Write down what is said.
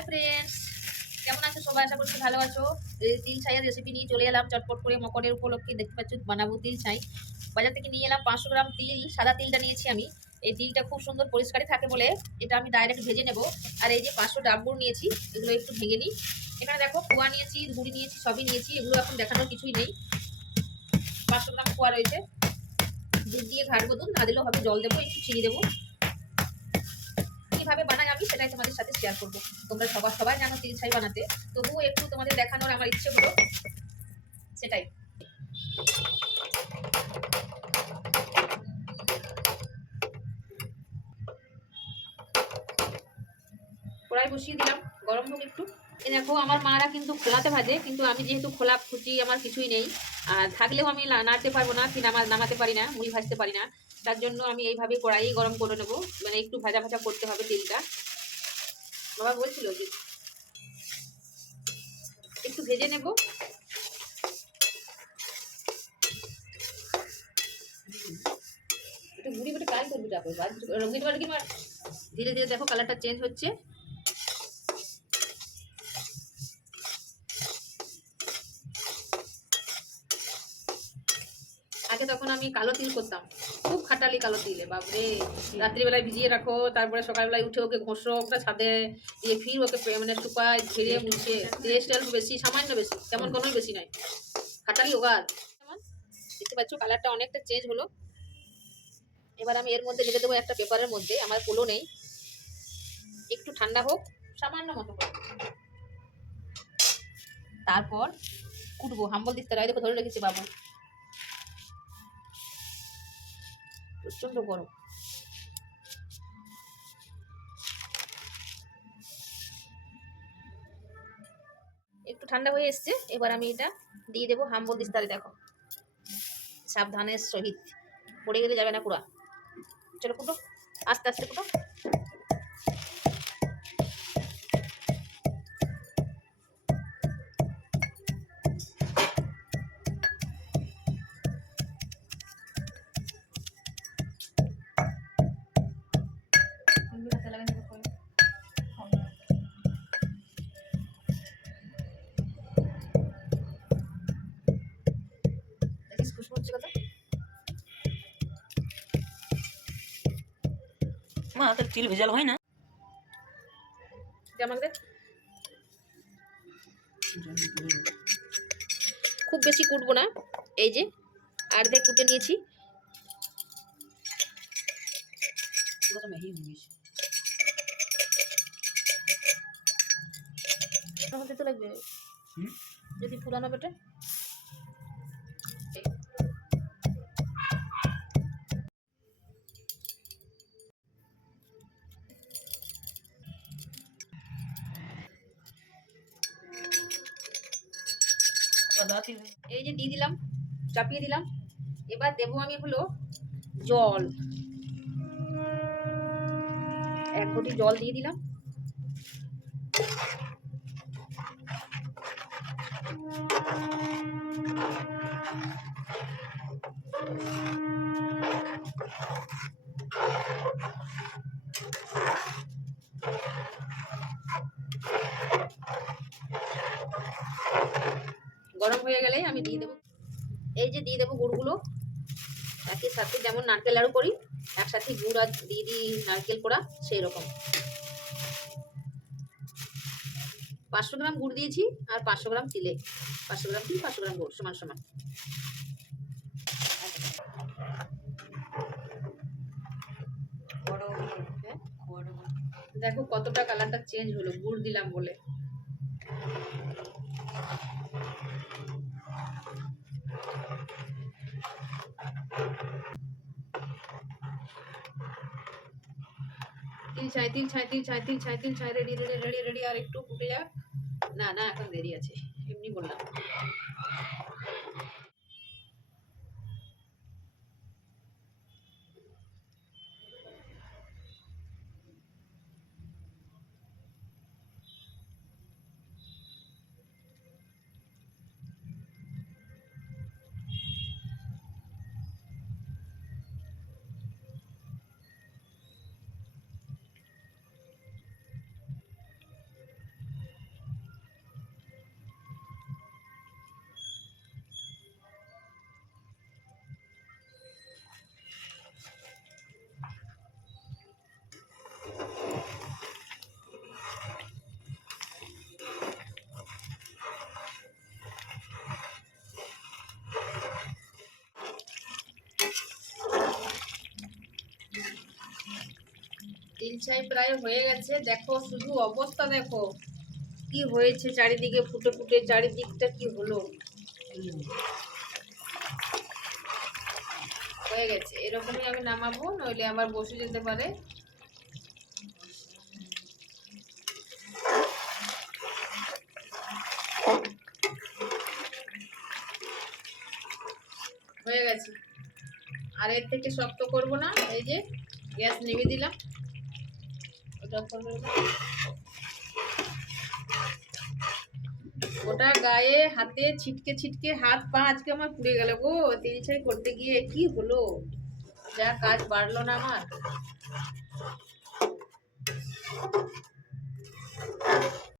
Hi friends কেমন আছো সবাই? আশা করছি ভালো আছো। তিল ছাইয়ের রেসিপি নিয়ে চলে এলাম চটপট করে মকরের উপলক্ষে। দেখতে পাচ্ছ, বানাবো তিল ছাই। বাজার থেকে নিয়ে এলাম পাঁচশো গ্রাম তিল, সাদা তিলটা নিয়েছি আমি। এই তিলটা খুব সুন্দর পরিষ্কারই থাকে বলে এটা আমি ডাইরেক্ট ভেজে নেব। আর এই যে পাঁচশো ডাবগুড় নিয়েছি, এগুলো একটু ভেঙে নিই। এখানে দেখো খোয়া নিয়েছি গুড়ি নিয়েছি, সবই নিয়েছি। এগুলো এখন দেখানোর কিছুই নেই। পাঁচশো গ্রাম খোয়া রয়েছে। দুধ দিয়ে ঘাটবো দুধ না দিলেও হবে, জল দেবো, একটু চিনি দেবো। কীভাবে বানাই আমি সেটাই তোমাদের সাথে শেয়ার করব। তোমরা সবার সবাই জানো তিল ছাই বানাতে। তবুও একটু তোমাদের দেখানোর আমার ইচ্ছে হলো। সেটাই। কড়াই বসিয়ে দিলাম, গরম হোক একটু। দেখো, আমার মারা কিন্তু খোলাতে ভাজে, কিন্তু আমি যেহেতু খোলা খুচি আমার কিছুই নেই। আর থাকলেও আমি নাড়তে পারব না, কি নামা, নামাতে পারি না, মুড়ি ভাজতে পারি না। তার জন্য আমি এইভাবে কড়াই গরম করে নেব মানে একটু ভাজা ভাজা করতে হবে তেলটা বাবা বলছিল যে একটু ভেজে নেব একটু গুড়ি করে কাল করবি তারপর ধীরে ধীরে দেখো কালারটা চেঞ্জ হচ্ছে আগে তখন আমি কালো তিল করতাম। খুব খাটালি কালো তিলে বাপরে। রাত্রিবেলায় ভিজিয়ে রাখো তারপরে সকালবেলায় উঠে ওকে ঘষো ওটা ছাদে দিয়ে ফির ওকে মানে শুকায় ঝেড়ে মুছে টেস্ট অল্প বেশি সামান্য বেশি তেমন কোনোই বেশি নয় খাটালি ওগার। দেখতে পাচ্ছ কালারটা অনেকটা চেঞ্জ হলো। এবার আমি এর মধ্যে ঢেলে দেবো একটা পেপারের মধ্যে আমার পোলো নেই। একটু ঠান্ডা হোক সামান্য মতো করে তারপর কুটবো হাম্বল দিতে রায় দেখো ধরে রেখেছি বাবু। প্রচণ্ড গরম একটু ঠান্ডা হয়ে এসছে, এবার আমি এটা দিয়ে দেবো হাম্বল দিস্তারে, দেখো। সাবধানের সহিত। পড়ে গেলে যাবে না পুরা চলো কুটো, আস্তে আস্তে কুটো। হচ্ছে কথা? মা তোর তিল ভেজাল হয় না? আমাদের খুব বেশি কুটবো না। এই যে আর দেখ কুটে নিয়েছি। হতে তো লাগবে? যদি পুরানো বেটে। এই যে দিয়ে দিলাম, চাপিয়ে দিলাম। এবার দেবো আমি হলো জল। এক ঘটি জল দিয়ে দিলাম। গরম হয়ে গেলে আমি দিয়ে দেবো। এই যে দিয়ে দেবো গুড়গুলো একই সাথে যেমন নারকেল নাড়ু করি একসাথে গুড় আর দিয়ে দিই নারকেল করা সেই রকম। পাঁচশো গ্রাম গুড় দিয়েছি আর পাঁচশো গ্রাম তিলে পাঁচশো গ্রাম তিল পাঁচশো গ্রাম গুড় সমান সমান। হ্যাঁ? দেখো কতটা কালারটা চেঞ্জ হলো গুড় দিলাম বলে। তিল ছাই তিল ছাই তিল ছাই তিল ছাই তিল ছাই রেডি রেডি রেডি রেডি আর একটু ফুটে যাক না না, এখন দেরি আছে। এমনি বললাম। ছাই প্রায় হয়ে গেছে। দেখো, শুধু অবস্থা দেখো। কি হয়েছে চারিদিকে, ফুটে ফুটে চারিদিকটা কি হলো? হয়ে গেছে। এরকমই আমি নামাবো, নইলে আবার বসে যেতে পারে। হয়ে গেছে। আর এর থেকে শক্ত করব না, এই যে গ্যাস নেমে দিলাম। ওটা গায়ে হাতে ছিটকে ছিটকে হাত পা আজকে আমার পুড়ে গেল গো। তিরিশ করতে গিয়ে কি হলো? যা কাজ বাড়লো না আমার।